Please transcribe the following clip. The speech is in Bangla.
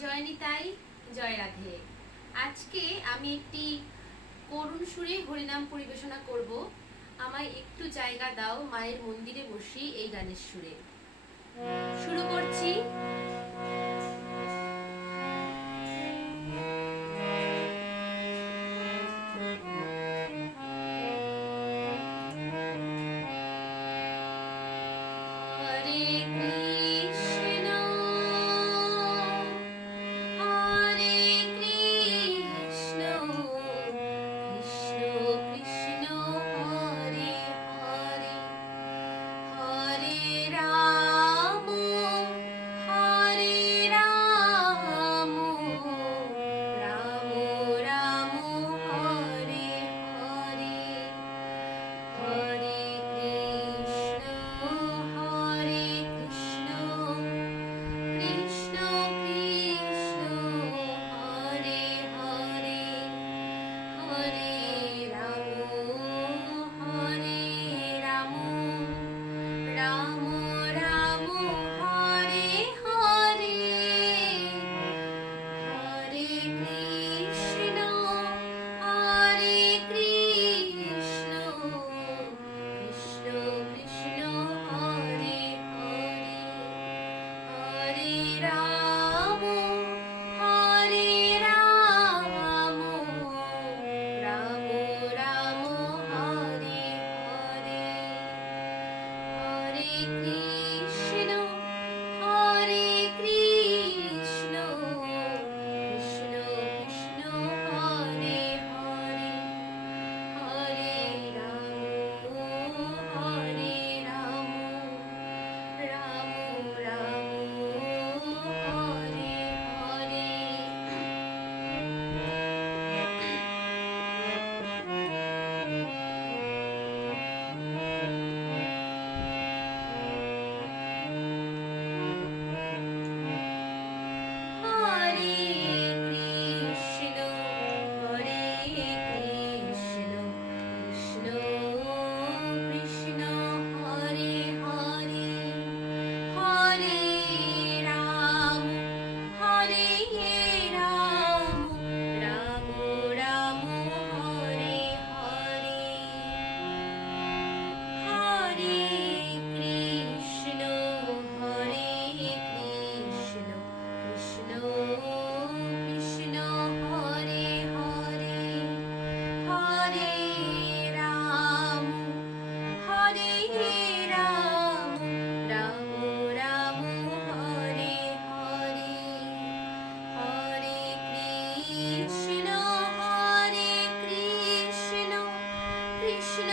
জয় নিতাই, জয় রাধে। আজকে আমি একটি করুণ সুরে হরিনাম পরিবেশনা করব। আমায় একটু জায়গা দাও মায়ের মন্দিরে বসি এই গানের সুরে। শুরু করছি। Yeah. কৃষ্ণ